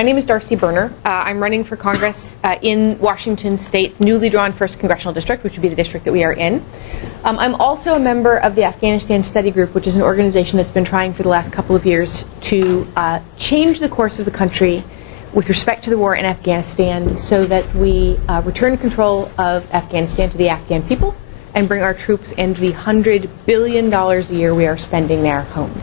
My name is Darcy Berner. I'm running for Congress in Washington State's newly drawn 1st Congressional District, which would be the district that we are in. I'm also a member of the Afghanistan Study Group, which is an organization that's been trying for the last couple of years to change the course of the country with respect to the war in Afghanistan so that we return control of Afghanistan to the Afghan people and bring our troops and the $100 billion a year we are spending there home.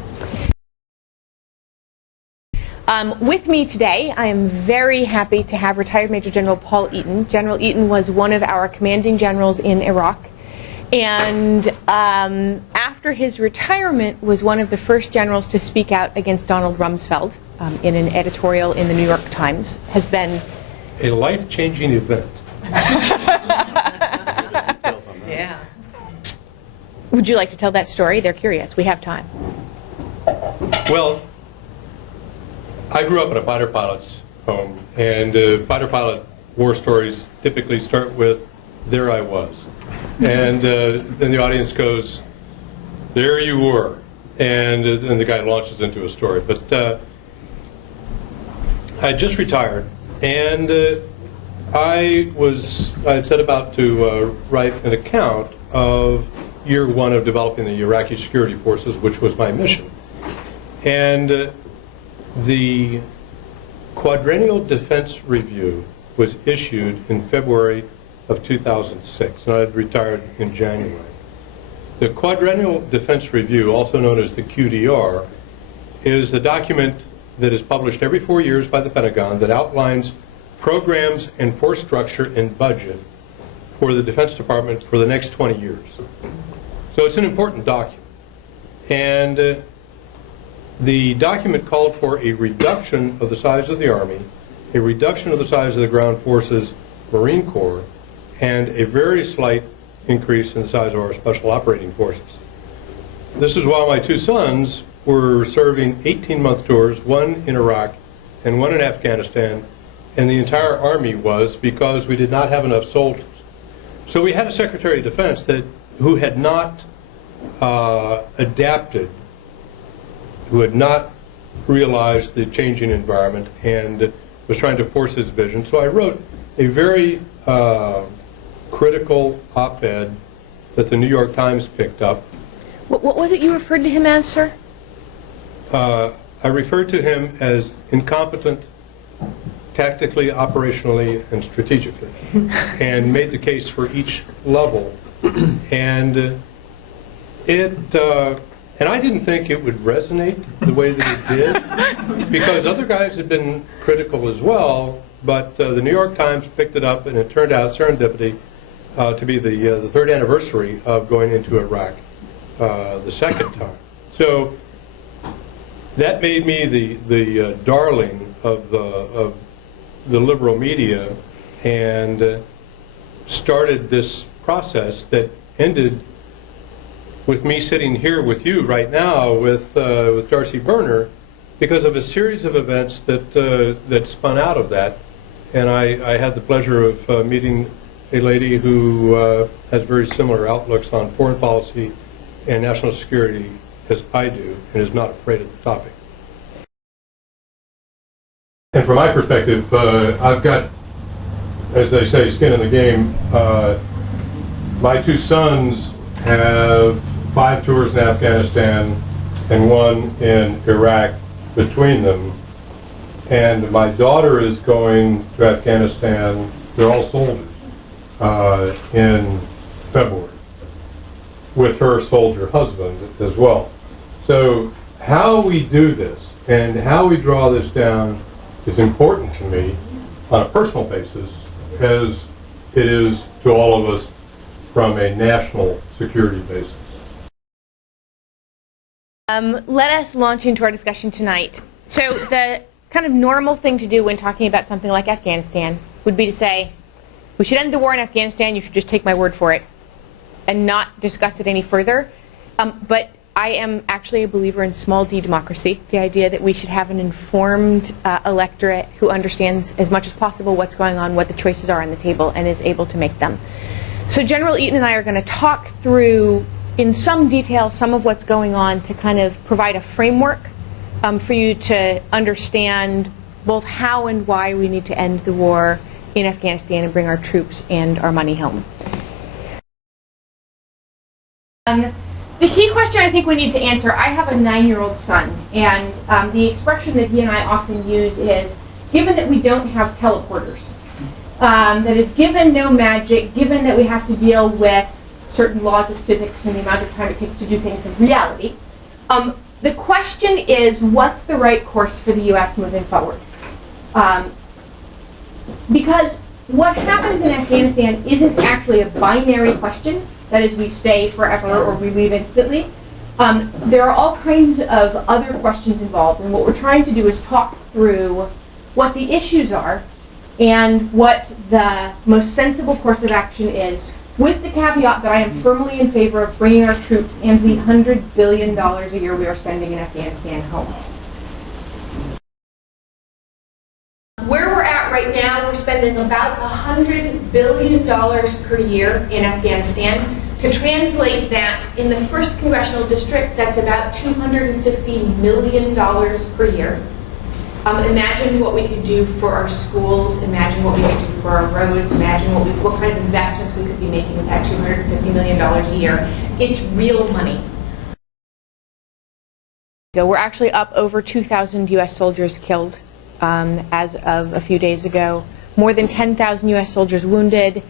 With me today, I am very happy to have retired Major General Paul Eaton. General Eaton was one of our commanding generals in Iraq, and after his retirement was one of the first generals to speak out against Donald Rumsfeld in an editorial in the New York Times. Has been a life-changing event. Yeah. Would you like to tell that story? They're curious. We have time. Well, I grew up in a fighter pilot's home, and fighter pilot war stories typically start with, "There I was." And then the audience goes, "There you were." And then the guy launches into a story. But I just retired, and I had set about to write an account of year one of developing the Iraqi security forces, which was my mission. And the Quadrennial Defense Review was issued in February of 2006, and I had retired in January. The Quadrennial Defense Review, also known as the QDR, is the document that is published every 4 years by the Pentagon that outlines programs and force structure and budget for the Defense Department for the next 20 years. So it's an important document. And the document called for a reduction of the size of the Army, a reduction of the size of the ground forces, Marine Corps, and a very slight increase in the size of our special operating forces. This is while my two sons were serving 18-month tours, one in Iraq and one in Afghanistan, and the entire Army was, because we did not have enough soldiers. So we had a Secretary of Defense who had not adapted, who had not realized the changing environment and was trying to force his vision. So I wrote a very critical op-ed that the New York Times picked up. What was it you referred to him as, sir? I referred to him as incompetent tactically, operationally, and strategically, and made the case for each level. And and I didn't think it would resonate the way that it did, because other guys had been critical as well, but the New York Times picked it up, and it turned out, serendipity, to be the third anniversary of going into Iraq the second time. So that made me the darling of the liberal media, and started this process that ended with me sitting here with you right now with Darcy Berner, because of a series of events that spun out of that. And I had the pleasure of meeting a lady who has very similar outlooks on foreign policy and national security as I do, and is not afraid of the topic. And from my perspective, I've got, as they say, skin in the game. My two sons have 5 tours in Afghanistan and 1 in Iraq between them. And my daughter is going to Afghanistan, they're all soldiers, in February, with her soldier husband as well. So how we do this and how we draw this down is important to me on a personal basis, as it is to all of us from a national security basis. Let us launch into our discussion tonight. So the kind of normal thing to do when talking about something like Afghanistan would be to say, we should end the war in Afghanistan, you should just take my word for it, and not discuss it any further. But I am actually a believer in small d democracy, the idea that we should have an informed electorate who understands as much as possible what's going on, what the choices are on the table, and is able to make them. So General Eaton and I are going to talk through in some detail some of what's going on to kind of provide a framework for you to understand both how and why we need to end the war in Afghanistan and bring our troops and our money home. The key question I think we need to answer, I have a 9-year-old son, and the expression that he and I often use is, given that we don't have teleporters, that is, given no magic, given that we have to deal with certain laws of physics and the amount of time it takes to do things in reality, the question is, what's the right course for the U.S. moving forward? Because what happens in Afghanistan isn't actually a binary question, that is, we stay forever or we leave instantly. There are all kinds of other questions involved, and what we're trying to do is talk through what the issues are and what the most sensible course of action is, with the caveat that I am firmly in favor of bringing our troops and the $100 billion a year we are spending in Afghanistan home. Where we're at right now, we're spending about $100 billion per year in Afghanistan. To translate that, in the 1st Congressional District, that's about $250 million per year. Imagine what we could do for our schools, imagine what we could do for our roads, imagine what kind of investments we could be making with that $250 million a year. It's real money. We're actually up over 2,000 U.S. soldiers killed as of a few days ago, more than 10,000 U.S. soldiers wounded.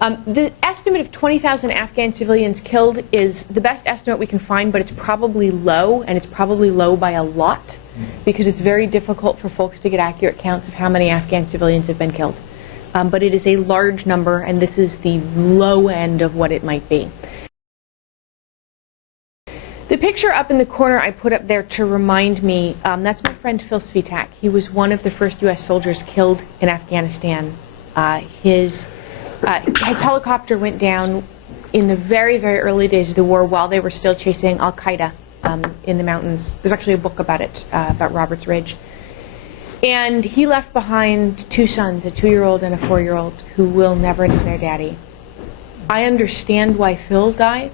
The estimate of 20,000 Afghan civilians killed is the best estimate we can find, but it's probably low, and it's probably low by a lot, because it's very difficult for folks to get accurate counts of how many Afghan civilians have been killed. But it is a large number, and this is the low end of what it might be. The picture up in the corner I put up there to remind me, that's my friend Phil Svitak. He was one of the first U.S. soldiers killed in Afghanistan. His helicopter went down in the very, very early days of the war while they were still chasing Al-Qaeda in the mountains. There's actually a book about it, about Roberts Ridge. And he left behind 2 sons, a 2-year-old and a 4-year-old, who will never know their daddy. I understand why Phil died.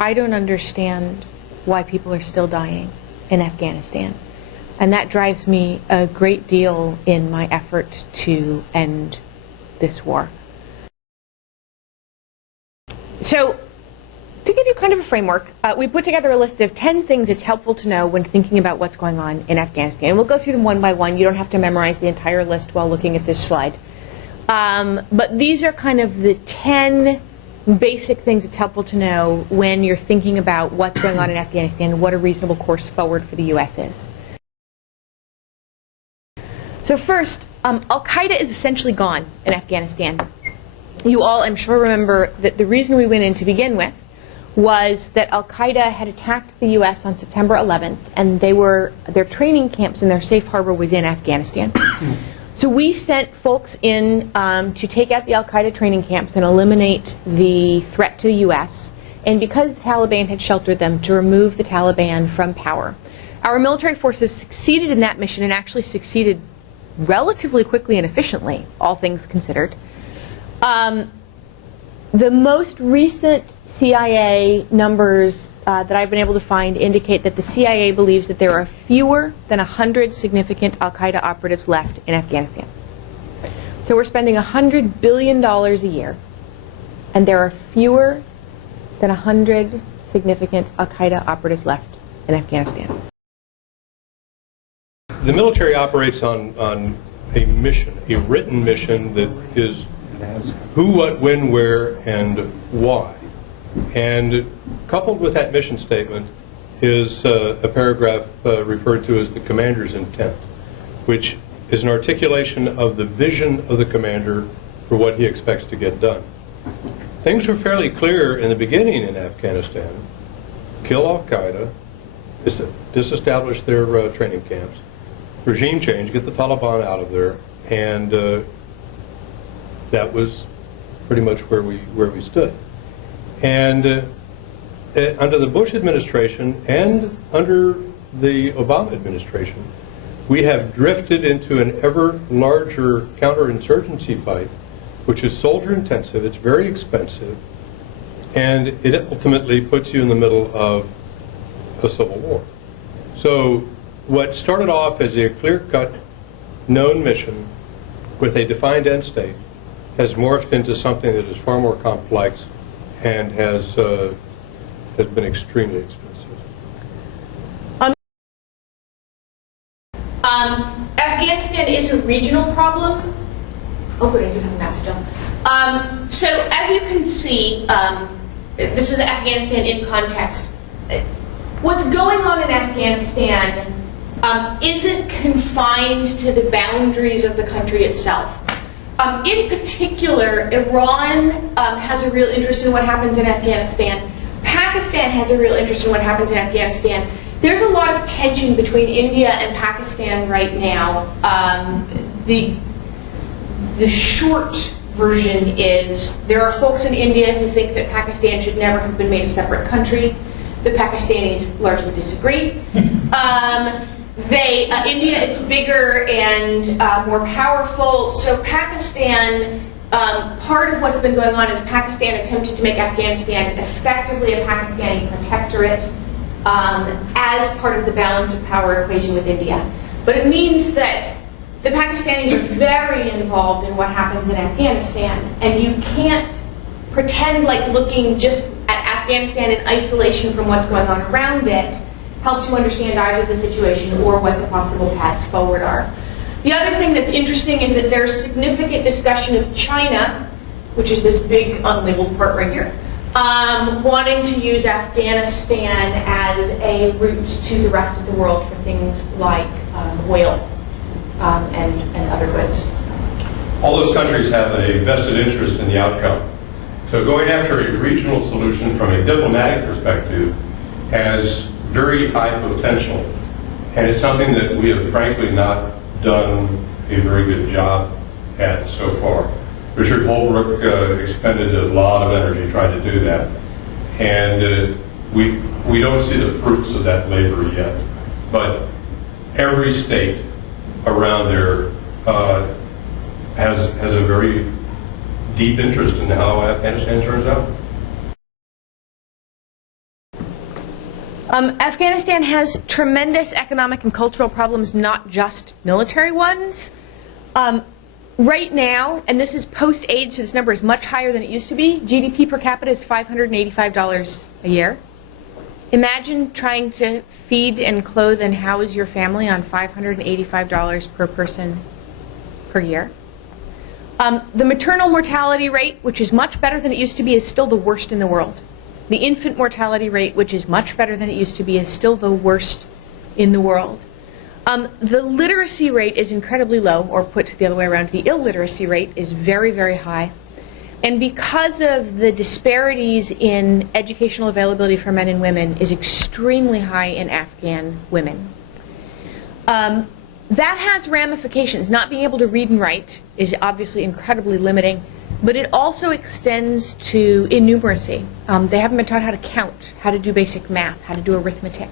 I don't understand why people are still dying in Afghanistan. And that drives me a great deal in my effort to end this war. So, to give you kind of a framework, we put together a list of 10 things it's helpful to know when thinking about what's going on in Afghanistan. And we'll go through them one by one. You don't have to memorize the entire list while looking at this slide. But these are kind of the 10 basic things it's helpful to know when you're thinking about what's going on in Afghanistan and what a reasonable course forward for the U.S. is. So first, Al-Qaeda is essentially gone in Afghanistan. You all, I'm sure, remember that the reason we went in to begin with was that Al-Qaeda had attacked the U.S. on September 11th, and their training camps and their safe harbor was in Afghanistan. So we sent folks in to take out the Al-Qaeda training camps and eliminate the threat to the U.S., and because the Taliban had sheltered them, to remove the Taliban from power. Our military forces succeeded in that mission, and actually succeeded relatively quickly and efficiently, all things considered. The most recent CIA numbers that I've been able to find indicate that the CIA believes that there are fewer than 100 significant Al-Qaeda operatives left in Afghanistan. So we're spending $100 billion a year, and there are fewer than 100 significant Al-Qaeda operatives left in Afghanistan. The military operates on a mission, a written mission that is who, what, when, where, and why. And coupled with that mission statement is a paragraph referred to as the commander's intent, which is an articulation of the vision of the commander for what he expects to get done. Things were fairly clear in the beginning in Afghanistan. Kill Al-Qaeda, disestablish their training camps, regime change, get the Taliban out of there, and that was pretty much where we stood. And under the Bush administration and under the Obama administration, we have drifted into an ever larger counterinsurgency fight, which is soldier intensive, it's very expensive, and it ultimately puts you in the middle of a civil war. So what started off as a clear-cut known mission with a defined end state has morphed into something that is far more complex and has been extremely expensive. Afghanistan is a regional problem. Oh, good, I do have a map still. So as you can see, this is Afghanistan in context. What's going on in Afghanistan isn't confined to the boundaries of the country itself. In particular, Iran has a real interest in what happens in Afghanistan. Pakistan has a real interest in what happens in Afghanistan. There's a lot of tension between India and Pakistan right now. The short version is there are folks in India who think that Pakistan should never have been made a separate country. The Pakistanis largely disagree. India is bigger and more powerful, so Pakistan, part of what's been going on is Pakistan attempted to make Afghanistan effectively a Pakistani protectorate as part of the balance of power equation with India. But it means that the Pakistanis are very involved in what happens in Afghanistan, and you can't pretend like looking just at Afghanistan in isolation from what's going on around it helps you understand either the situation or what the possible paths forward are. The other thing that's interesting is that there's significant discussion of China, which is this big unlabeled part right here, wanting to use Afghanistan as a route to the rest of the world for things like oil and other goods. All those countries have a vested interest in the outcome. So going after a regional solution from a diplomatic perspective has very high potential, and it's something that we have frankly not done a very good job at so far. Richard Holbrooke expended a lot of energy trying to do that, and we don't see the fruits of that labor yet. But every state around there has a very deep interest in how Afghanistan turns out. Afghanistan has tremendous economic and cultural problems, not just military ones. Right now, and this is post-aid, so this number is much higher than it used to be, GDP per capita is $585 a year. Imagine trying to feed and clothe and house your family on $585 per person per year. The maternal mortality rate, which is much better than it used to be, is still the worst in the world. The infant mortality rate, which is much better than it used to be, is still the worst in the world. The literacy rate is incredibly low, or put the other way around, the illiteracy rate is very, very high. And because of the disparities in educational availability for men and women is extremely high in Afghan women. That has ramifications. Not being able to read and write is obviously incredibly limiting, but it also extends to innumeracy. They haven't been taught how to count, how to do basic math, how to do arithmetic.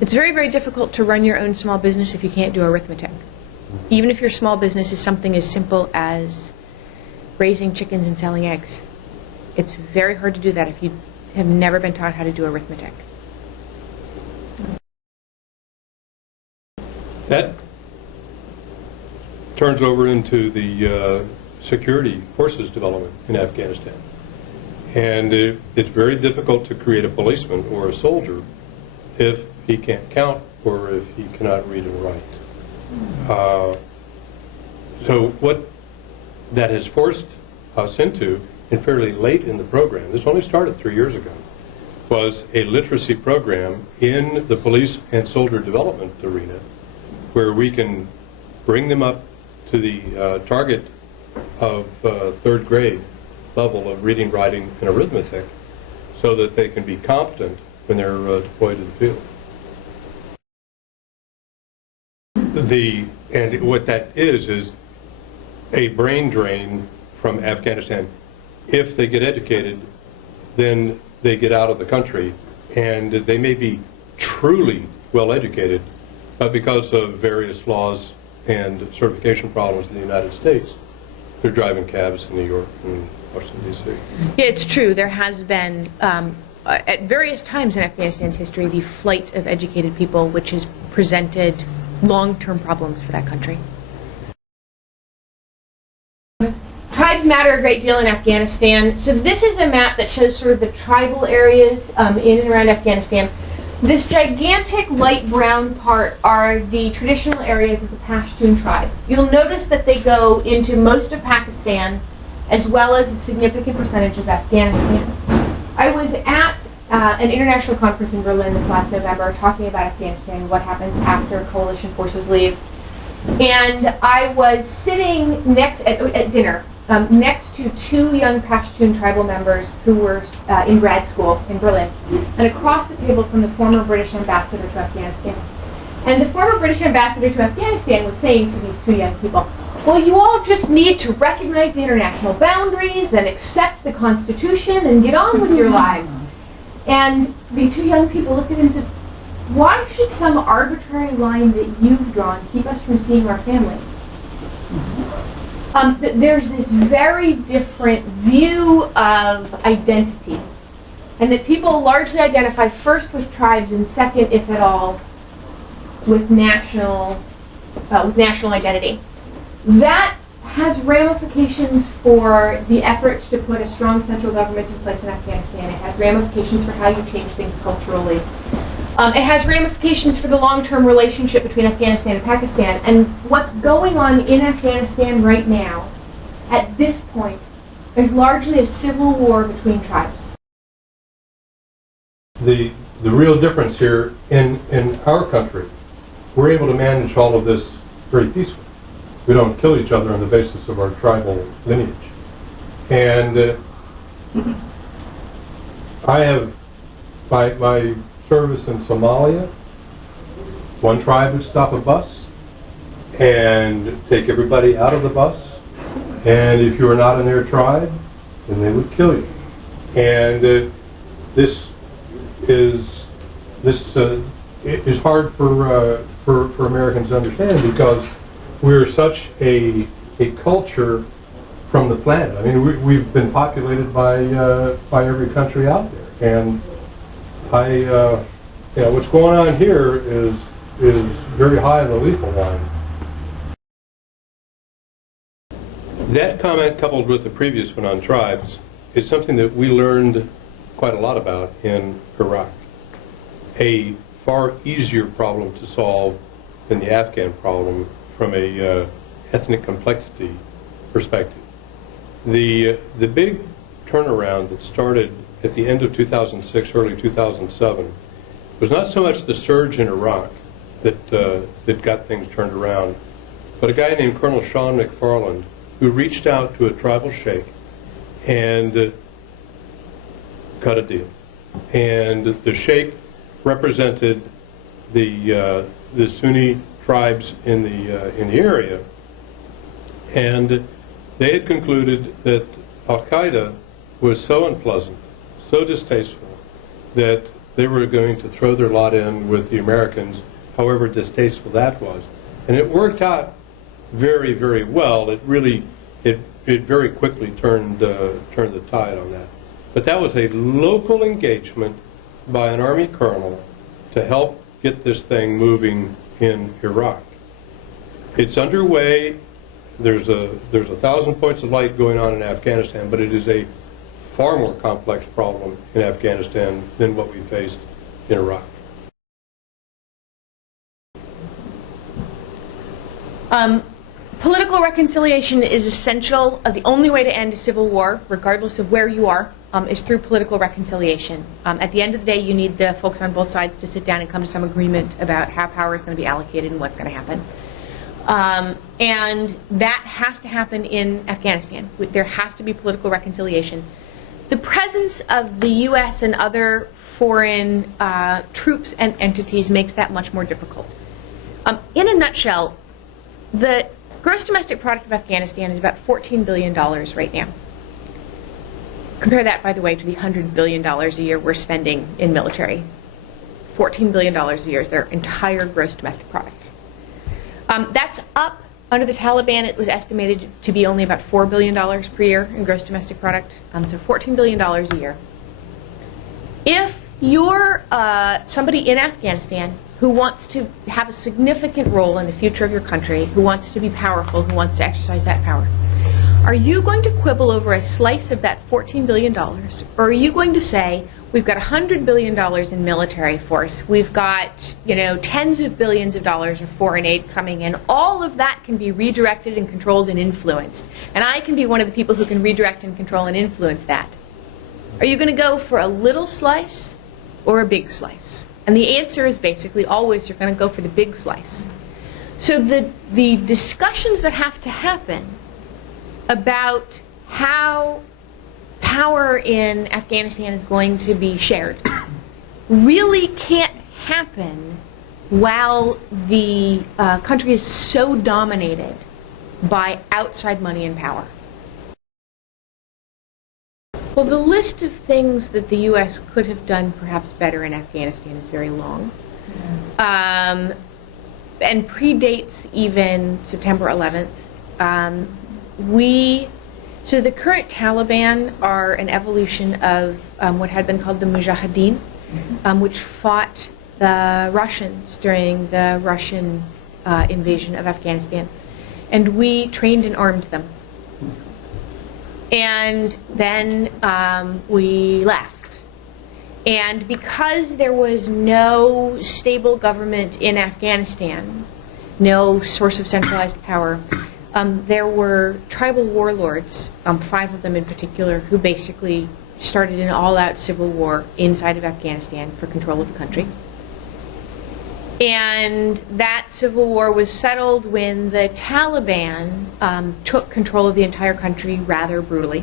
It's very, very difficult to run your own small business if you can't do arithmetic. Even if your small business is something as simple as raising chickens and selling eggs. It's very hard to do that if you have never been taught how to do arithmetic. That turns over into the security forces development in Afghanistan. And it's very difficult to create a policeman or a soldier if he can't count or if he cannot read and write. So what that has forced us into, and fairly late in the program, this only started 3 years ago, was a literacy program in the police and soldier development arena where we can bring them up to the target of third grade level of reading, writing, and arithmetic so that they can be competent when they're deployed to the field. And what that is a brain drain from Afghanistan. If they get educated, then they get out of the country, and they may be truly well educated, but because of various laws and certification problems in the United States, they're driving cabs in New York and Washington, D.C. Yeah, it's true. There has been, at various times in Afghanistan's history, the flight of educated people, which has presented long-term problems for that country. tribes matter a great deal in Afghanistan. So this is a map that shows sort of the tribal areas in and around Afghanistan. This gigantic light brown part are the traditional areas of the Pashtun tribe. You'll notice that they go into most of Pakistan as well as a significant percentage of Afghanistan. I was at an international conference in Berlin this last November talking about Afghanistan and what happens after coalition forces leave. And I was sitting next at dinner next to two young Pashtun tribal members who were in grad school in Berlin, and across the table from the former British ambassador to Afghanistan. And the former British ambassador to Afghanistan was saying to these two young people, well, you all just need to recognize the international boundaries and accept the Constitution and get on with your lives. And the two young people looked at him and said, why should some arbitrary line that you've drawn keep us from seeing our families? There's this very different view of identity, and that people largely identify first with tribes and second, if at all, with national identity. That has ramifications for the efforts to put a strong central government in place in Afghanistan. It has ramifications for how you change things culturally. It has ramifications for the long-term relationship between Afghanistan and Pakistan. And what's going on in Afghanistan right now, at this point, is largely a civil war between tribes. The real difference here in our country, we're able to manage all of this very peacefully. We don't kill each other on the basis of our tribal lineage. And I have my service in Somalia, one tribe would stop a bus and take everybody out of the bus, and if you were not in their tribe, then they would kill you. And this is hard for Americans to understand, because we're such a culture from the planet. I mean, we've been populated by every country out there, and what's going on here is very high on the lethal line. That comment, coupled with the previous one on tribes, is something that we learned quite a lot about in Iraq. A far easier problem to solve than the Afghan problem from a ethnic complexity perspective. The big turnaround that started at the end of 2006, early 2007, was not so much the surge in Iraq that got things turned around, but a guy named Colonel Sean McFarland, who reached out to a tribal sheikh and cut a deal. And the sheikh represented the Sunni tribes in the area, and they had concluded that Al-Qaeda was so unpleasant, so distasteful, that they were going to throw their lot in with the Americans, however distasteful that was. And it worked out very, very well. It very quickly turned the tide on that. But that was a local engagement by an Army colonel to help get this thing moving in Iraq. It's underway. There's 1,000 points of light going on in Afghanistan, but it is a far more complex problem in Afghanistan than what we faced in Iraq. Political reconciliation is essential. The only way to end a civil war, regardless of where you are, is through political reconciliation. At the end of the day, you need the folks on both sides to sit down and come to some agreement about how power is going to be allocated and what's going to happen. And that has to happen in Afghanistan. There has to be political reconciliation. The presence of the U.S. and other foreign troops and entities makes that much more difficult. In a nutshell, the gross domestic product of Afghanistan is about $14 billion right now. Compare that, by the way, to the $100 billion a year we're spending in military. $14 billion a year is their entire gross domestic product. That's up. Under the Taliban, it was estimated to be only about $4 billion per year in gross domestic product, so $14 billion a year. If you're somebody in Afghanistan who wants to have a significant role in the future of your country, who wants to be powerful, who wants to exercise that power, Are you going to quibble over a slice of that $14 billion, or are you going to say, we've got $100 billion in military force, we've got, tens of billions of dollars of foreign aid coming in, all of that can be redirected and controlled and influenced, and I can be one of the people who can redirect and control and influence that? Are you going to go for a little slice or a big slice? And the answer is basically always you're going to go for the big slice. So the discussions that have to happen about how power in Afghanistan is going to be shared really can't happen while the country is so dominated by outside money and power. Well, the list of things that the U.S. could have done perhaps better in Afghanistan is very long, and predates even September 11th. So the current Taliban are an evolution of what had been called the Mujahideen, which fought the Russians during the Russian invasion of Afghanistan. And we trained and armed them. And then we left. And because there was no stable government in Afghanistan, no source of centralized power, there were tribal warlords, 5 of them in particular, who basically started an all-out civil war inside of Afghanistan for control of the country. And that civil war was settled when the Taliban took control of the entire country rather brutally,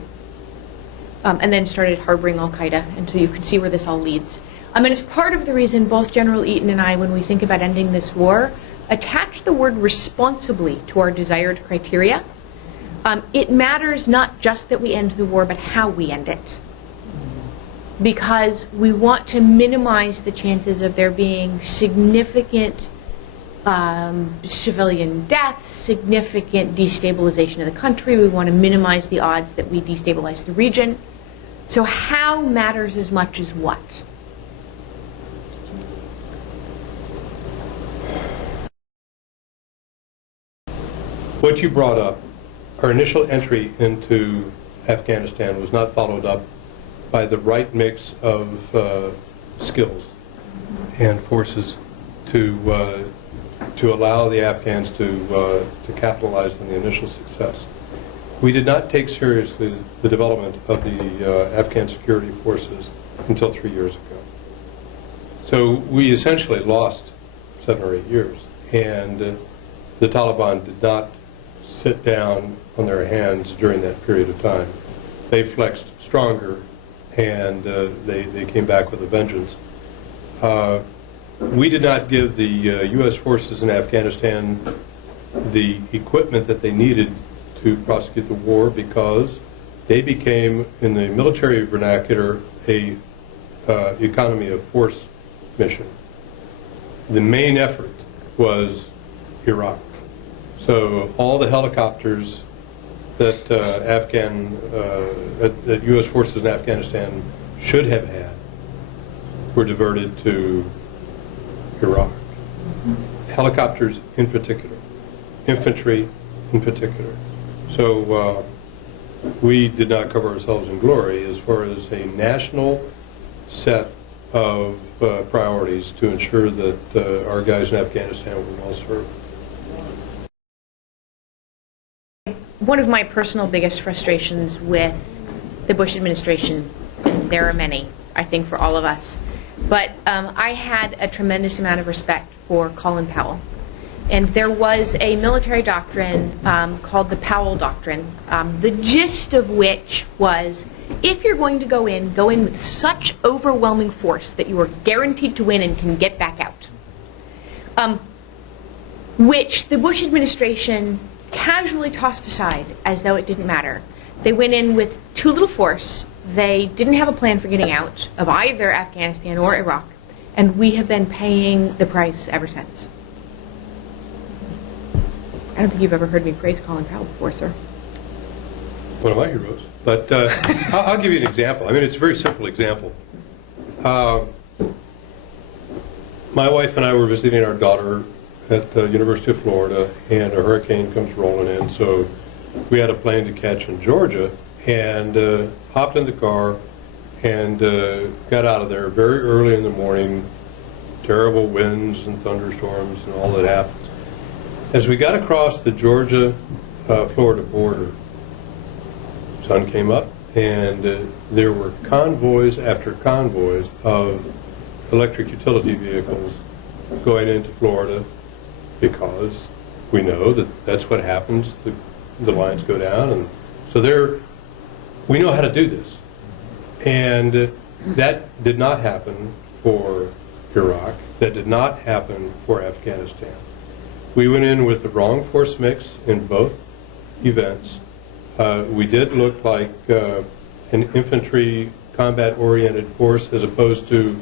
and then started harboring al-Qaeda, and so you can see where this all leads. And it's part of the reason both General Eaton and I, when we think about ending this war, attach the word responsibly to our desired criteria. It matters not just that we end the war, but how we end it. Because we want to minimize the chances of there being significant civilian deaths, significant destabilization of the country. We want to minimize the odds that we destabilize the region. So how matters as much as what? What you brought up, our initial entry into Afghanistan was not followed up by the right mix of skills and forces to allow the Afghans to capitalize on the initial success. We did not take seriously the development of the Afghan security forces until 3 years ago. So we essentially lost 7 or 8 years, and the Taliban did not sit down on their hands during that period of time. They flexed stronger, and they came back with a vengeance. We did not give the U.S. forces in Afghanistan the equipment that they needed to prosecute the war because they became, in the military vernacular, a economy of force mission. The main effort was Iraq. So all the helicopters that that U.S. forces in Afghanistan should have had were diverted to Iraq. Helicopters in particular, infantry in particular. So we did not cover ourselves in glory as far as a national set of priorities to ensure that our guys in Afghanistan were well served. One of my personal biggest frustrations with the Bush administration, there are many, I think, for all of us, but I had a tremendous amount of respect for Colin Powell. And there was a military doctrine called the Powell Doctrine, the gist of which was, if you're going to go in with such overwhelming force that you are guaranteed to win and can get back out. Which the Bush administration casually tossed aside as though it didn't matter. They went in with too little force. They didn't have a plan for getting out of either Afghanistan or Iraq. And we have been paying the price ever since. I don't think you've ever heard me praise Colin Powell before, sir. One of my heroes. But I'll give you an example. I mean, it's a very simple example. My wife and I were visiting our daughter at the University of Florida, and a hurricane comes rolling in, so we had a plane to catch in Georgia, and hopped in the car and got out of there very early in the morning. Terrible winds and thunderstorms and all that happens. As we got across the Georgia-Florida border, sun came up, and there were convoys after convoys of electric utility vehicles going into Florida, because we know that that's what happens. The lines go down, and so we know how to do this. And that did not happen for Iraq. That did not happen for Afghanistan. We went in with the wrong force mix in both events. We did look like an infantry combat-oriented force, as opposed to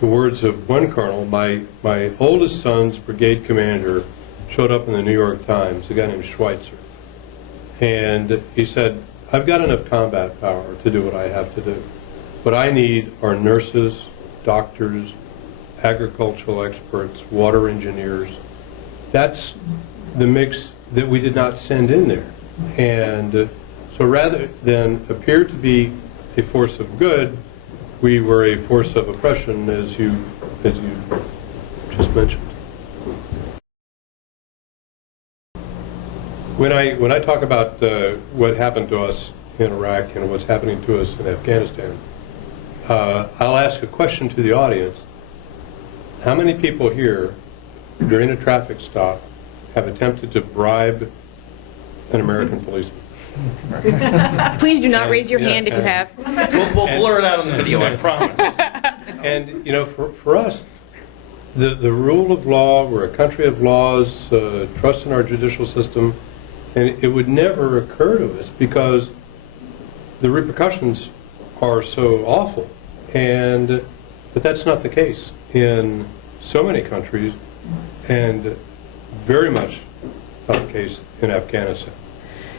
the words of one colonel. My oldest son's brigade commander showed up in the New York Times, a guy named Schweitzer, and he said, "I've got enough combat power to do what I have to do. What I need are nurses, doctors, agricultural experts, water engineers." That's the mix that we did not send in there. And so rather than appear to be a force of good, we were a force of oppression, as you just mentioned. When I talk about what happened to us in Iraq and what's happening to us in Afghanistan, I'll ask a question to the audience. How many people here, during a traffic stop, have attempted to bribe an American policeman? Please do not raise your hand if you have. We'll blur it out on the video, I promise. And, for us, the rule of law, we're a country of laws, trust in our judicial system, and it would never occur to us because the repercussions are so awful. But that's not the case in so many countries, and very much not the case in Afghanistan.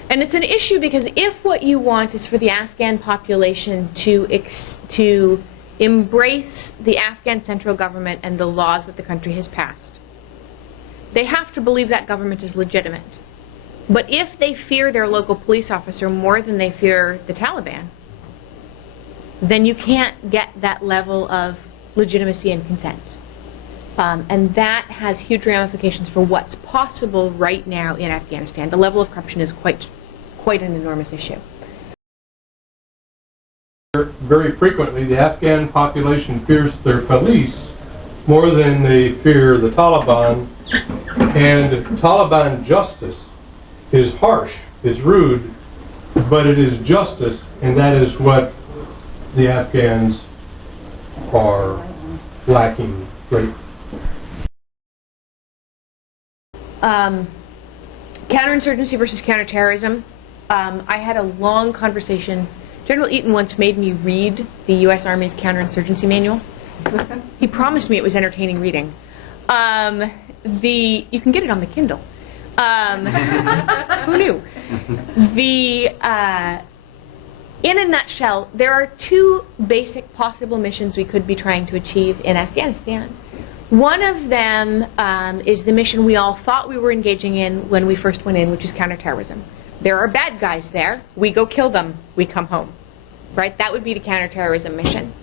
And it's an issue because if what you want is for the Afghan population to embrace the Afghan central government and the laws that the country has passed, they have to believe that government is legitimate. But if they fear their local police officer more than they fear the Taliban, then you can't get that level of legitimacy and consent. And that has huge ramifications for what's possible right now in Afghanistan. The level of corruption is quite an enormous issue. Very frequently, the Afghan population fears their police more than they fear the Taliban, and Taliban justice is harsh, is rude, but it is justice, and that is what the Afghans are lacking greatly. Counterinsurgency versus counterterrorism. I had a long conversation. General Eaton once made me read the U.S. Army's counterinsurgency manual. He promised me it was entertaining reading. You can get it on the Kindle. Who knew? In a nutshell, there are two basic possible missions we could be trying to achieve in Afghanistan. One of them is the mission we all thought we were engaging in when we first went in, which is counterterrorism. There are bad guys there. We go kill them. We come home. Right? That would be the counterterrorism mission.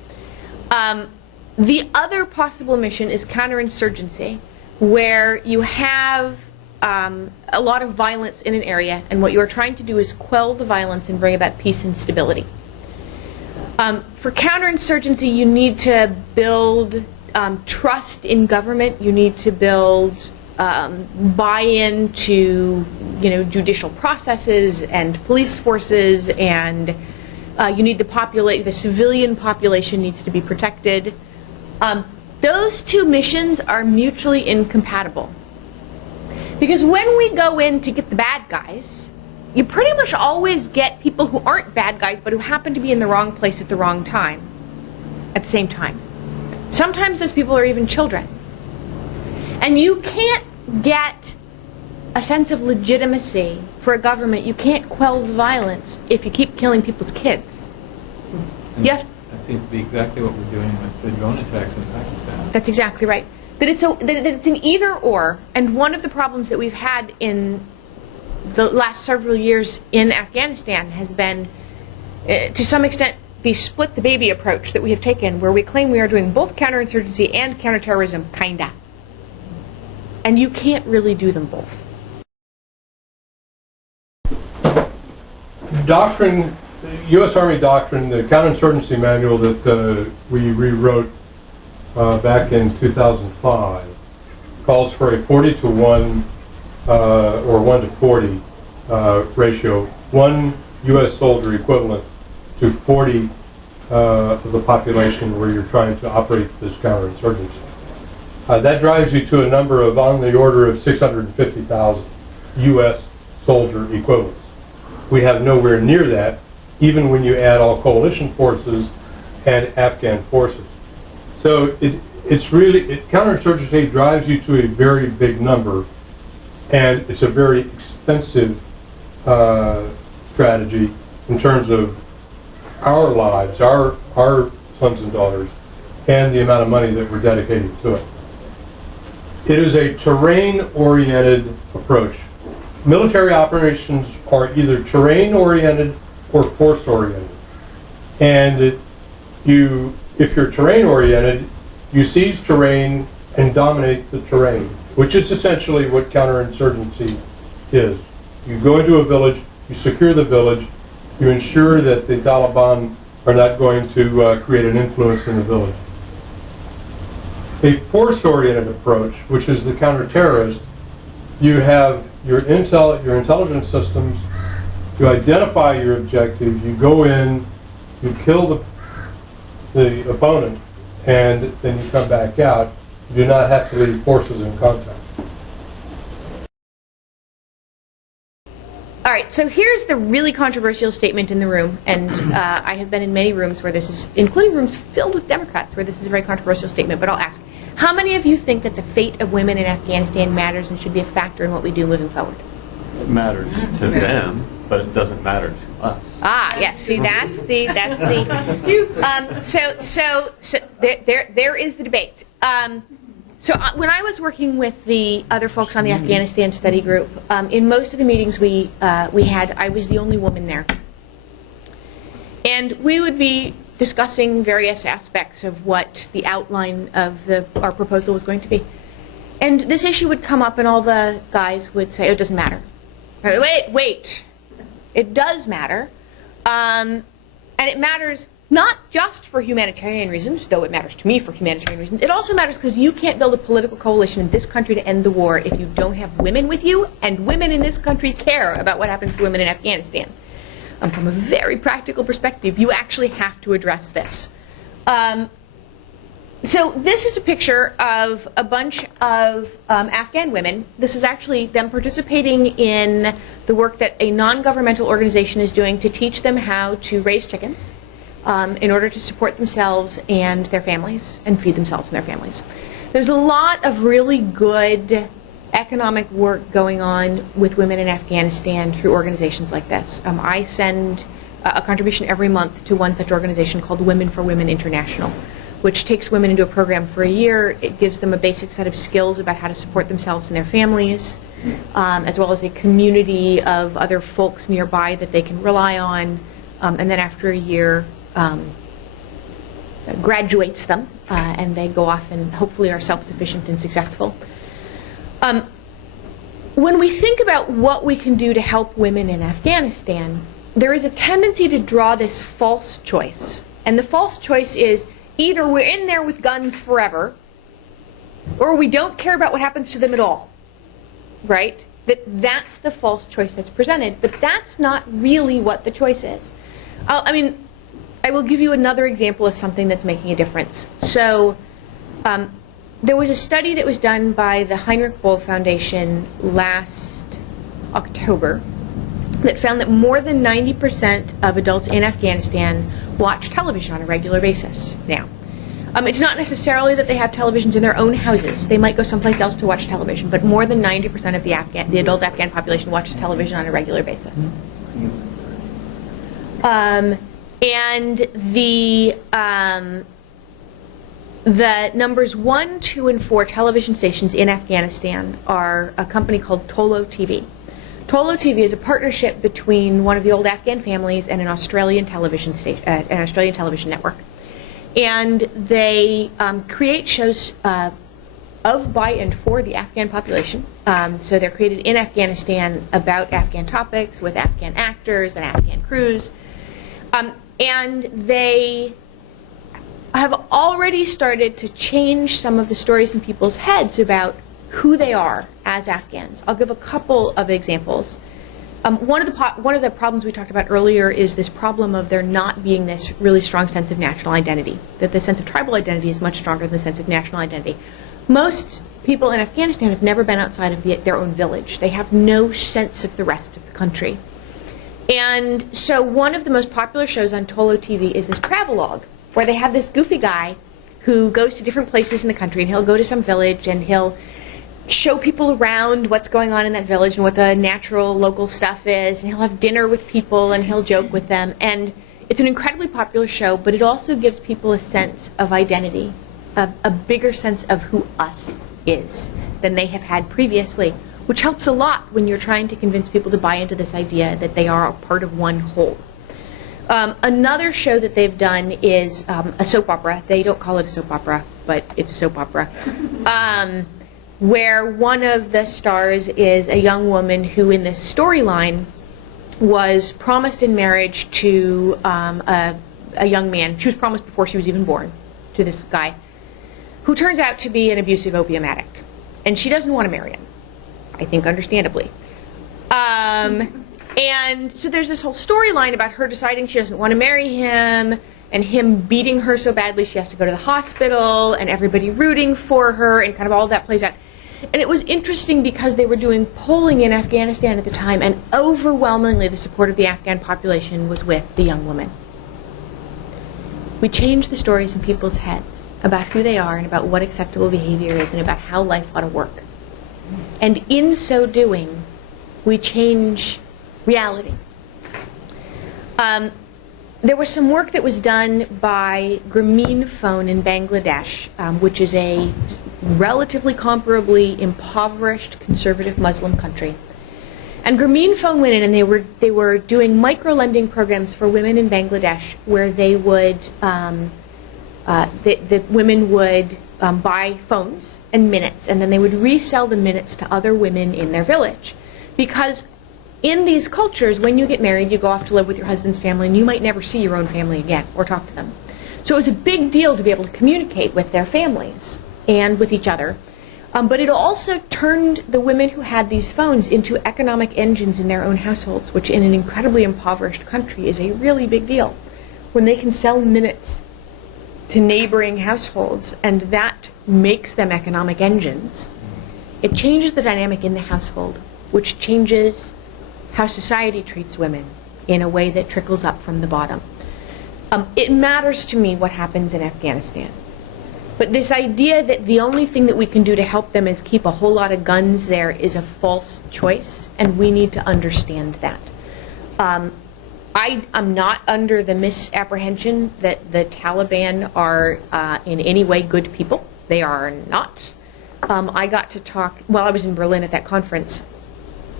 The other possible mission is counterinsurgency, where you have a lot of violence in an area, and what you are trying to do is quell the violence and bring about peace and stability. For counterinsurgency, you need to build trust in government. You need to build buy-in to judicial processes and police forces, and you need the civilian population needs to be protected. Those two missions are mutually incompatible. Because when we go in to get the bad guys, you pretty much always get people who aren't bad guys but who happen to be in the wrong place at the wrong time, at the same time. Sometimes those people are even children. And you can't get a sense of legitimacy for a government. You can't quell the violence if you keep killing people's kids. Yes? That seems to be exactly what we're doing with the drone attacks in Pakistan. That's exactly right. That it's an either or, and one of the problems that we've had in the last several years in Afghanistan has been, to some extent, the split the baby approach that we have taken, where we claim we are doing both counterinsurgency and counterterrorism, kinda. And you can't really do them both. Doctrine, U.S. Army doctrine, the counterinsurgency manual that we rewrote back in 2005 calls for a 40 to 1 or 1 to 40 ratio, one U.S. soldier equivalent to 40 of the population where you're trying to operate this counterinsurgency. That drives you to a number of on the order of 650,000 U.S. soldier equivalents. We have nowhere near that, even when you add all coalition forces and Afghan forces. So counterinsurgency drives you to a very big number, and it's a very expensive strategy in terms of our lives, our sons and daughters, and the amount of money that we're dedicating to it. It is a terrain-oriented approach. Military operations are either terrain-oriented or force-oriented. And if you're terrain-oriented, you seize terrain and dominate the terrain, which is essentially what counterinsurgency is. You go into a village, you secure the village, you ensure that the Taliban are not going to create an influence in the village. A force-oriented approach, which is the counter-terrorist, you have your intelligence systems, you identify your objective, you go in, you kill the opponent, and then you come back out. You do not have to leave forces in contact. All right, so here's the really controversial statement in the room, and I have been in many rooms where this is, including rooms filled with Democrats, where this is a very controversial statement, but I'll ask. How many of you think that the fate of women in Afghanistan matters and should be a factor in what we do moving forward? It matters to them, but it doesn't matter to us. Ah, yes. See, that's the. So there is the debate. When I was working with the other folks on the Afghanistan study group, in most of the meetings we had, I was the only woman there, and we would be discussing various aspects of what the outline of our proposal was going to be. And this issue would come up and all the guys would say, oh, it doesn't matter. Wait. It does matter. And it matters not just for humanitarian reasons, though it matters to me for humanitarian reasons. It also matters because you can't build a political coalition in this country to end the war if you don't have women with you, and women in this country care about what happens to women in Afghanistan. From a very practical perspective, you actually have to address this. So this is a picture of a bunch of Afghan women. This is actually them participating in the work that a non-governmental organization is doing to teach them how to raise chickens in order to support themselves and their families and feed themselves and their families. There's a lot of really good economic work going on with women in Afghanistan through organizations like this. I send a contribution every month to one such organization called Women for Women International, which takes women into a program for a year. It gives them a basic set of skills about how to support themselves and their families, as well as a community of other folks nearby that they can rely on, and then after a year graduates them, and they go off and hopefully are self-sufficient and successful. When we think about what we can do to help women in Afghanistan, there is a tendency to draw this false choice. And the false choice is either we're in there with guns forever, or we don't care about what happens to them at all, right? That's the false choice that's presented, but that's not really what the choice is. I will give you another example of something that's making a difference. So, there was a study that was done by the Heinrich Böll Foundation last October that found that more than 90% of adults in Afghanistan watch television on a regular basis now. It's not necessarily that they have televisions in their own houses. They might go someplace else to watch television, but more than 90% of the adult Afghan population watches television on a regular basis. And the numbers 1, 2, and 4 television stations in Afghanistan are a company called Tolo TV. Tolo TV is a partnership between one of the old Afghan families and an Australian television station, an Australian television network. And they create shows of, by, and for the Afghan population. So they're created in Afghanistan about Afghan topics with Afghan actors and Afghan crews. And they have already started to change some of the stories in people's heads about who they are as Afghans. I'll give a couple of examples. One of the problems we talked about earlier is this problem of there not being this really strong sense of national identity, that the sense of tribal identity is much stronger than the sense of national identity. Most people in Afghanistan have never been outside of their own village. They have no sense of the rest of the country. And so one of the most popular shows on Tolo TV is this travelogue, where they have this goofy guy who goes to different places in the country, and he'll go to some village and he'll show people around what's going on in that village and what the natural local stuff is, and he'll have dinner with people and he'll joke with them. And it's an incredibly popular show, but it also gives people a sense of identity, a bigger sense of who us is than they have had previously, which helps a lot when you're trying to convince people to buy into this idea that they are a part of one whole. Another show that they've done is a soap opera. They don't call it a soap opera, but it's a soap opera. Where one of the stars is a young woman who, in this storyline, was promised in marriage to a young man. She was promised before she was even born to this guy, who turns out to be an abusive opium addict. And she doesn't want to marry him, I think understandably. And so there's this whole storyline about her deciding she doesn't want to marry him, and him beating her so badly she has to go to the hospital, and everybody rooting for her, and kind of all of that plays out. And it was interesting because they were doing polling in Afghanistan at the time, and overwhelmingly the support of the Afghan population was with the young woman. We changed the stories in people's heads about who they are and about what acceptable behavior is and about how life ought to work. And in so doing, we change reality. There was some work that was done by Grameen Phone in Bangladesh, which is a relatively comparably impoverished conservative Muslim country. And Grameen Phone went in and they were doing micro-lending programs for women in Bangladesh, where they would the women would buy phones and minutes, and then they would resell the minutes to other women in their village. Because in these cultures, when you get married, you go off to live with your husband's family, and you might never see your own family again or talk to them. So it was a big deal to be able to communicate with their families and with each other. But it also turned the women who had these phones into economic engines in their own households, which in an incredibly impoverished country is a really big deal. When they can sell minutes to neighboring households, and that makes them economic engines, it changes the dynamic in the household, which changes how society treats women in a way that trickles up from the bottom. It matters to me what happens in Afghanistan. But this idea that the only thing that we can do to help them is keep a whole lot of guns there is a false choice, and we need to understand that. I'm not under the misapprehension that the Taliban are in any way good people. They are not. I got to talk, while I was in Berlin at that conference,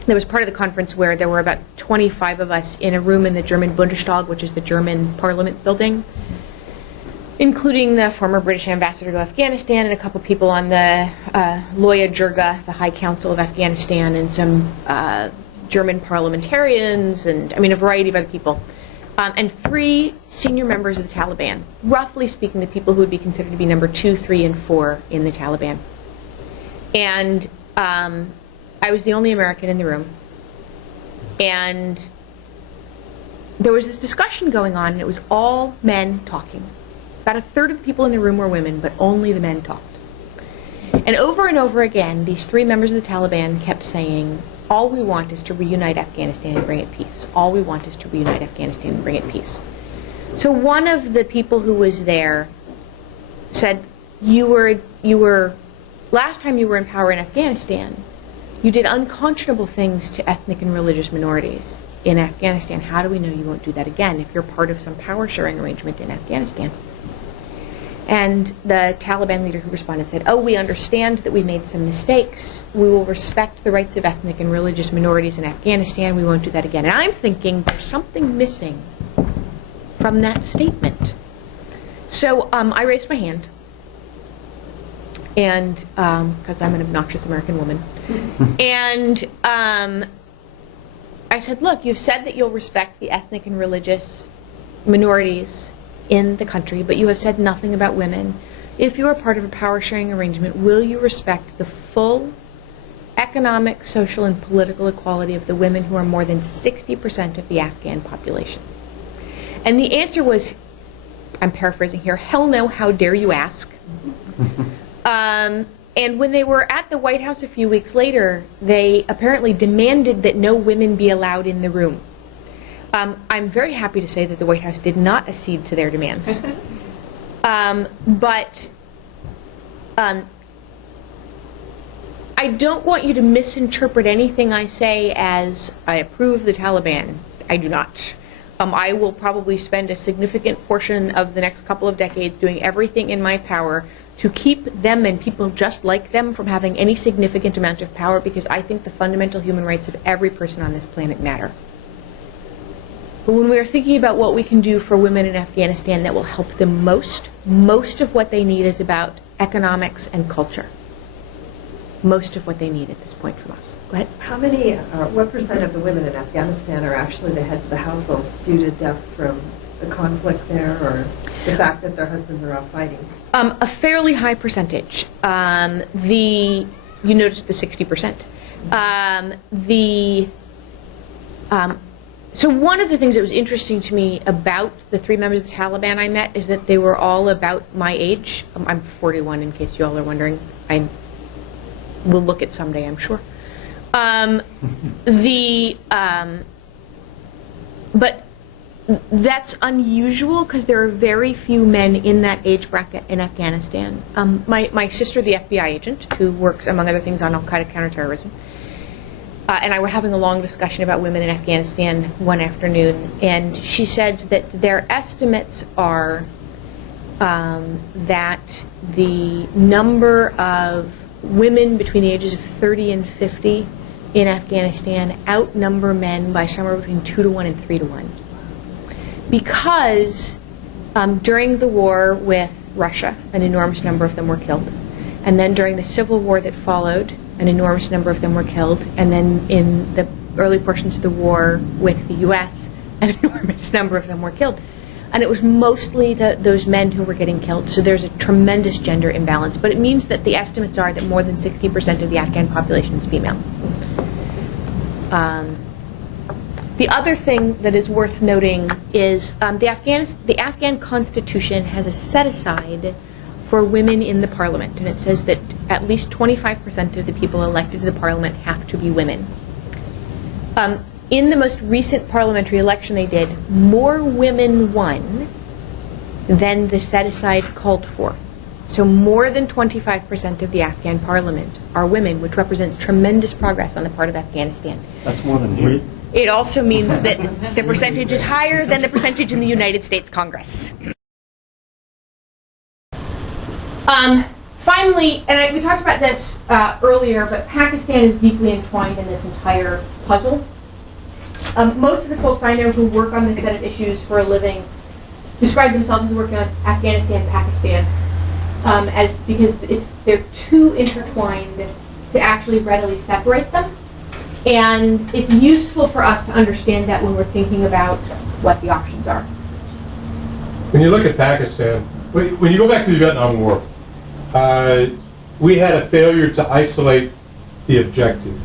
there was part of the conference where there were about 25 of us in a room in the German Bundestag, which is the German parliament building, including the former British ambassador to Afghanistan and a couple people on the Loya Jirga, the High Council of Afghanistan, and some German parliamentarians, and a variety of other people, and 3 senior members of the Taliban, roughly speaking the people who would be considered to be number 2, 3, and 4 in the Taliban. And I was the only American in the room, and there was this discussion going on, and it was all men talking. About a third of the people in the room were women, but only the men talked. And over again, these 3 members of the Taliban kept saying, all we want is to reunite Afghanistan and bring it peace. All we want is to reunite Afghanistan and bring it peace. So one of the people who was there said, you were last time you were in power in Afghanistan, you did unconscionable things to ethnic and religious minorities in Afghanistan. How do we know you won't do that again if you're part of some power sharing arrangement in Afghanistan? And the Taliban leader who responded said, "Oh, we understand that we made some mistakes. We will respect the rights of ethnic and religious minorities in Afghanistan. We won't do that again." And I'm thinking there's something missing from that statement. So I raised my hand, and because I'm an obnoxious American woman, and I said, "Look, you've said that you'll respect the ethnic and religious minorities in the country, but you have said nothing about women. If you are part of a power-sharing arrangement, will you respect the full economic, social, and political equality of the women who are more than 60% of the Afghan population?" And the answer was, I'm paraphrasing here, "Hell no, how dare you ask?" And when they were at the White House a few weeks later, they apparently demanded that no women be allowed in the room. I'm very happy to say that the White House did not accede to their demands. But I don't want you to misinterpret anything I say as I approve of the Taliban. I do not. I will probably spend a significant portion of the next couple of decades doing everything in my power to keep them and people just like them from having any significant amount of power, because I think the fundamental human rights of every person on this planet matter. But when we are thinking about what we can do for women in Afghanistan that will help them most of what they need is about economics and culture. Most of what they need at this point from us. Go ahead. How many, what percent of the women in Afghanistan are actually the heads of the households due to deaths from the conflict there, or the fact that their husbands are out fighting? A fairly high percentage. You noticed the 60%. So one of the things that was interesting to me about the 3 members of the Taliban I met is that they were all about my age. I'm 41, in case you all are wondering. I will look it someday, I'm sure. But that's unusual because there are very few men in that age bracket in Afghanistan. My sister, the FBI agent, who works, among other things, on al-Qaeda counterterrorism, and I were having a long discussion about women in Afghanistan one afternoon, and she said that their estimates are that the number of women between the ages of 30 and 50 in Afghanistan outnumber men by somewhere between 2 to 1 and 3 to 1. Because during the war with Russia, an enormous number of them were killed. And then during the civil war that followed, an enormous number of them were killed. And then in the early portions of the war with the U.S., an enormous number of them were killed. And it was mostly those men who were getting killed. So there's a tremendous gender imbalance. But it means that the estimates are that more than 60% of the Afghan population is female. The other thing that is worth noting is the Afghan Constitution has a set-aside for women in the parliament, and it says that at least 25% of the people elected to the parliament have to be women. In the most recent parliamentary election they did, more women won than the set-aside called for. So more than 25% of the Afghan parliament are women, which represents tremendous progress on the part of Afghanistan. That's more than here. It also means that the percentage is higher than the percentage in the United States Congress. Finally, and we talked about this earlier, but Pakistan is deeply entwined in this entire puzzle. Most of the folks I know who work on this set of issues for a living describe themselves as working on Afghanistan, Pakistan, because they're too intertwined to actually readily separate them. And it's useful for us to understand that when we're thinking about what the options are. When you look at Pakistan, when you go back to the Vietnam War, we had a failure to isolate the objective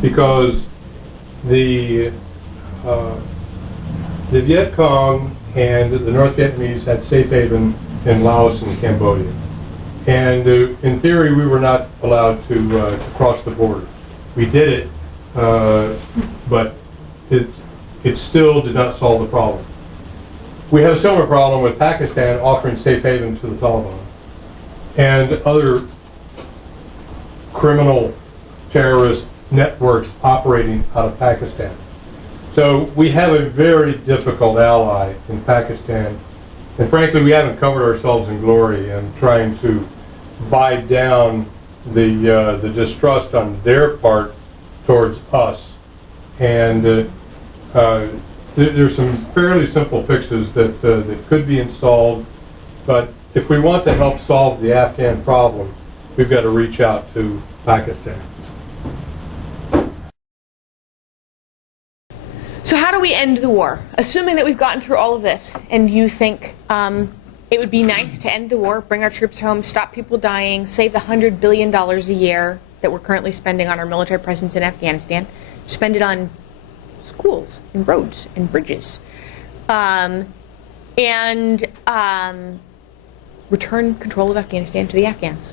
because the Viet Cong and the North Vietnamese had safe haven in Laos and Cambodia. And in theory, we were not allowed to cross the border. We did it, but it still did not solve the problem. We have a similar problem with Pakistan offering safe haven to the Taliban and other criminal terrorist networks operating out of Pakistan. So we have a very difficult ally in Pakistan And frankly, we haven't covered ourselves in glory in trying to buy down the distrust on their part towards us. And there's some fairly simple fixes that could be installed, but if we want to help solve the Afghan problem, we've got to reach out to Pakistan. So how do we end the war? Assuming that we've gotten through all of this, and you think it would be nice to end the war, bring our troops home, stop people dying, save the $100 billion a year that we're currently spending on our military presence in Afghanistan, spend it on schools and roads and bridges, and return control of Afghanistan to the Afghans.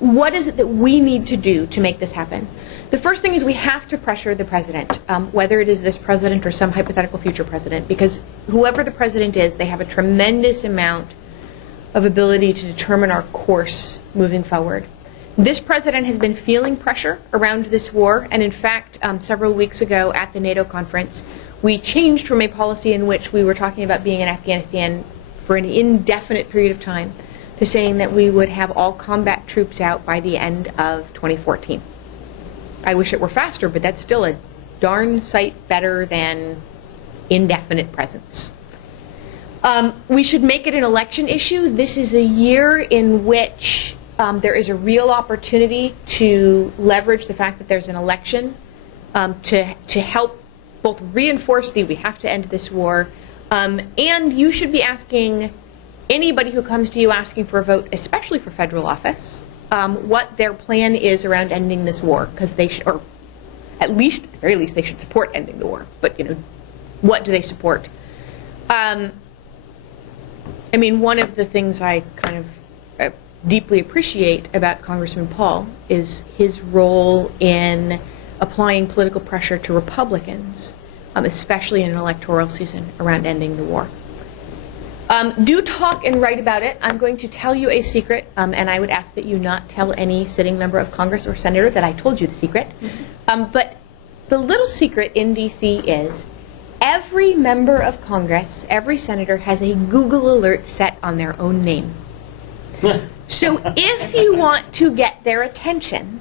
What is it that we need to do to make this happen? The first thing is we have to pressure the president, whether it is this president or some hypothetical future president, because whoever the president is, they have a tremendous amount of ability to determine our course moving forward. This president has been feeling pressure around this war, and in fact, several weeks ago at the NATO conference, we changed from a policy in which we were talking about being in Afghanistan for an indefinite period of time to saying that we would have all combat troops out by the end of 2014. I wish it were faster, but that's still a darn sight better than indefinite presence. We should make it an election issue. This is a year in which there is a real opportunity to leverage the fact that there's an election to help both reinforce we have to end this war, and you should be asking anybody who comes to you asking for a vote, especially for federal office, what their plan is around ending this war, because they should, or at the very least, they should support ending the war. But what do they support? I mean, one of the things I kind of deeply appreciate about Congressman Paul is his role in applying political pressure to Republicans, especially in an electoral season, around ending the war. Do talk and write about it. I'm going to tell you a secret, and I would ask that you not tell any sitting member of Congress or senator that I told you the secret. But the little secret in D.C. is every member of Congress, every senator, has a Google alert set on their own name. So if you want to get their attention,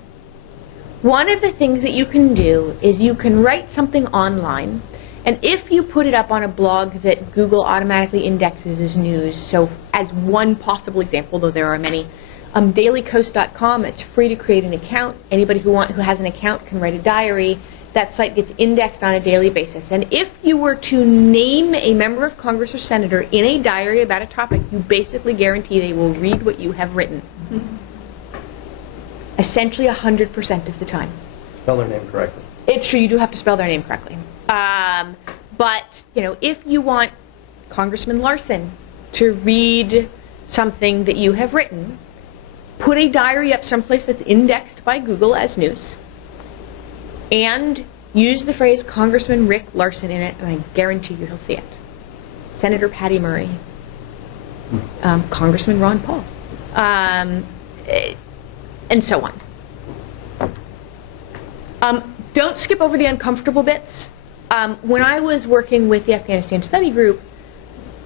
one of the things that you can do is you can write something online, and if you put it up on a blog that Google automatically indexes as news, so as one possible example, though there are many, dailycoast.com, it's free to create an account. Anybody who has an account can write a diary. That site gets indexed on a daily basis. And if you were to name a member of Congress or senator in a diary about a topic, you basically guarantee they will read what you have written. Essentially 100% of the time. Spell their name correctly. It's true, you do have to spell their name correctly. But, if you want Congressman Larson to read something that you have written, put a diary up someplace that's indexed by Google as news, and use the phrase Congressman Rick Larson in it, and I guarantee you he'll see it. Senator Patty Murray, Congressman Ron Paul, and so on. Don't skip over the uncomfortable bits. When I was working with the Afghanistan study group,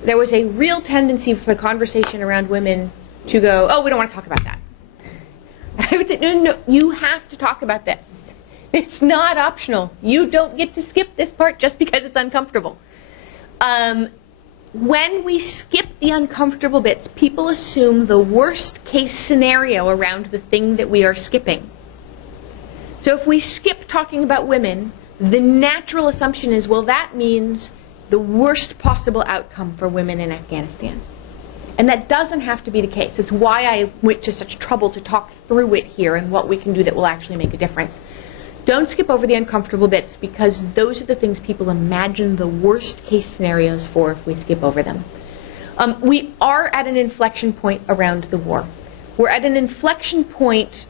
there was a real tendency for the conversation around women to go, oh, we don't want to talk about that. I would say, no, you have to talk about this. It's not optional. You don't get to skip this part just because it's uncomfortable. When we skip the uncomfortable bits, people assume the worst case scenario around the thing that we are skipping. So if we skip talking about women, the natural assumption is, well, that means the worst possible outcome for women in Afghanistan. And that doesn't have to be the case. It's why I went to such trouble to talk through it here and what we can do that will actually make a difference. Don't skip over the uncomfortable bits, because those are the things people imagine the worst case scenarios for if we skip over them. We are at an inflection point around the war. We're at an inflection point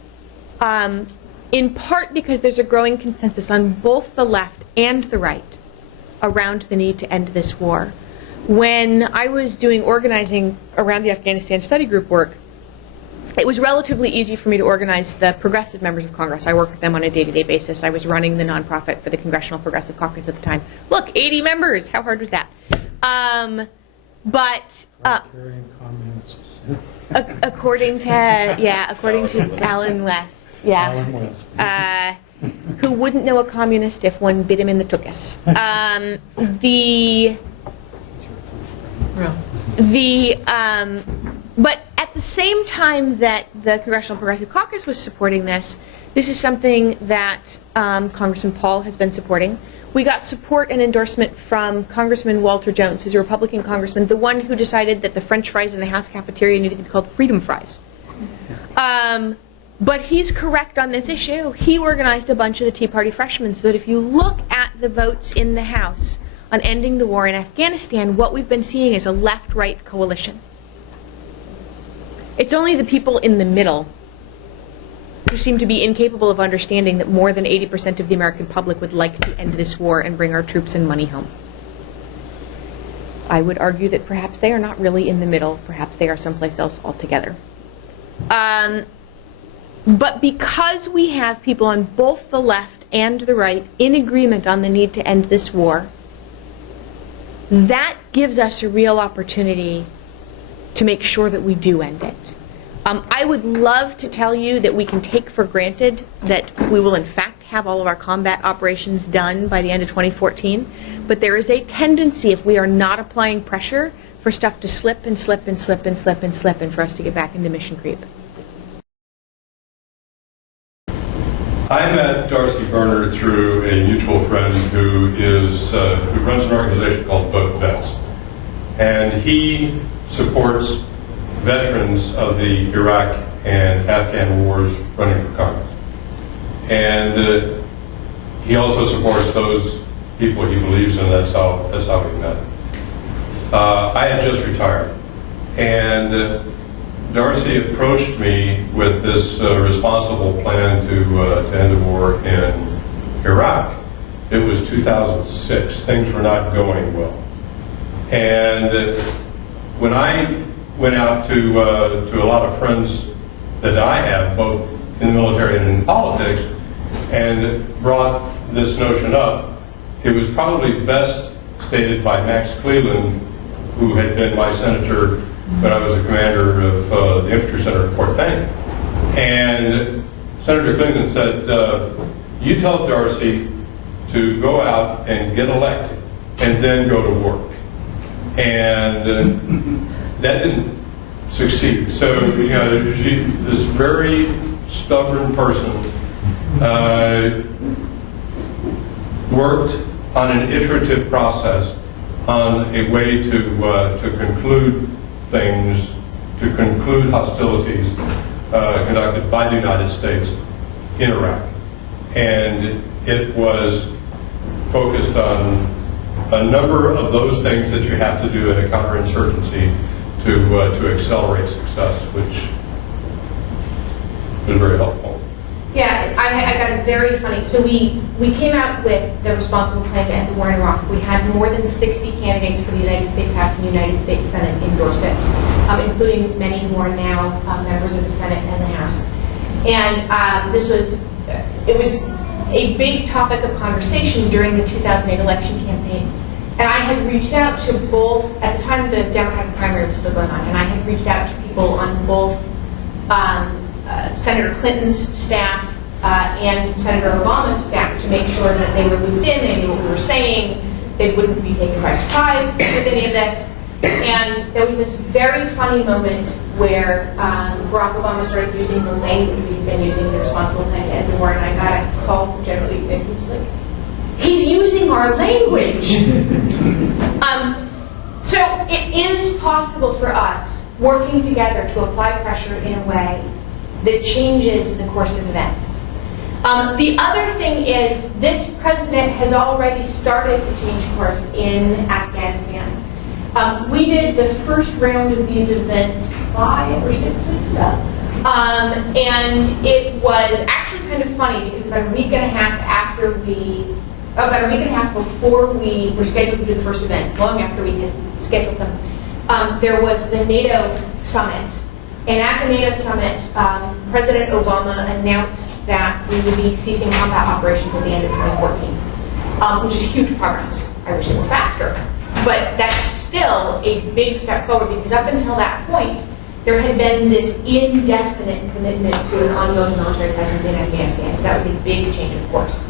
in part because there's a growing consensus on both the left and the right around the need to end this war. When I was doing organizing around the Afghanistan study group work, it was relatively easy for me to organize the progressive members of Congress. I worked with them on a day-to-day basis. I was running the nonprofit for the Congressional Progressive Caucus at the time. Look, 80 members. How hard was that? But Carrying communists. according to Alan West, Alan West. who wouldn't know a communist if one bit him in the tuchus. But at the same time that the Congressional Progressive Caucus was supporting this, this is something that Congressman Paul has been supporting. We got support and endorsement from Congressman Walter Jones, who's a Republican congressman, the one who decided that the French fries in the House cafeteria needed to be called freedom fries. But he's correct on this issue. He organized a bunch of the Tea Party freshmen so that if you look at the votes in the House on ending the war in Afghanistan, what we've been seeing is a left-right coalition. It's only the people in the middle who seem to be incapable of understanding that more than 80% of the American public would like to end this war and bring our troops and money home. I would argue that perhaps they are not really in the middle. Perhaps they are someplace else altogether. But because we have people on both the left and the right in agreement on the need to end this war, that gives us a real opportunity to make sure that we do end it. I would love to tell you that we can take for granted that we will in fact have all of our combat operations done by the end of 2014, but there is a tendency, if we are not applying pressure, for stuff to slip and slip and slip and slip and slip and for us to get back into mission creep. I met Darcy Berner through a mutual friend who runs an organization called Vote Vets, and he supports veterans of the Iraq and Afghan wars running for Congress, and he also supports those people he believes in. That's how we met. I had just retired, and Darcy approached me with this responsible plan to end the war in Iraq. It was 2006. Things were not going well. And when I went out to a lot of friends that I have, both in the military and in politics, and brought this notion up, it was probably best stated by Max Cleland, who had been my senator when I was a commander of the Infantry Center at Fort Benning. And Senator Clinton said, you tell Darcy to go out and get elected and then go to work. And that didn't succeed. So, this very stubborn person worked on an iterative process on a way to conclude things, to conclude hostilities conducted by the United States in Iraq. And it was focused on a number of those things that you have to do in a counterinsurgency to accelerate success, which was very helpful. Yeah, I got a very funny, so we came out with the responsible plan to end the war in Iraq. We had more than 60 candidates for the United States House and United States Senate endorse it, including many who are now members of the Senate and the House. And it was a big topic of conversation during the 2008 election campaign. And I had reached out to both, at the time the Democratic primary was still going on, and I had reached out to people on both Senator Clinton's staff and Senator Obama's staff to make sure that they were looped in, they knew what we were saying, they wouldn't be taken by surprise with any of this. And there was this very funny moment where Barack Obama started using the language we've been using in the responsible plan to end the war, and I got a call from General Eaton, who was like, he's using our language. So it is possible for us, working together, to apply pressure in a way that changes the course of events. The other thing is, this president has already started to change course in Afghanistan. We did the first round of these events 5 or 6 weeks ago. And it was actually kind of funny because about a week and a half before we were scheduled to do the first event, long after we had scheduled them, there was the NATO summit. And at the NATO summit, President Obama announced that we would be ceasing combat operations at the end of 2014, which is huge progress. I wish it were faster, but that's still a big step forward, because up until that point, there had been this indefinite commitment to an ongoing military presence in Afghanistan. So that was a big change, of course.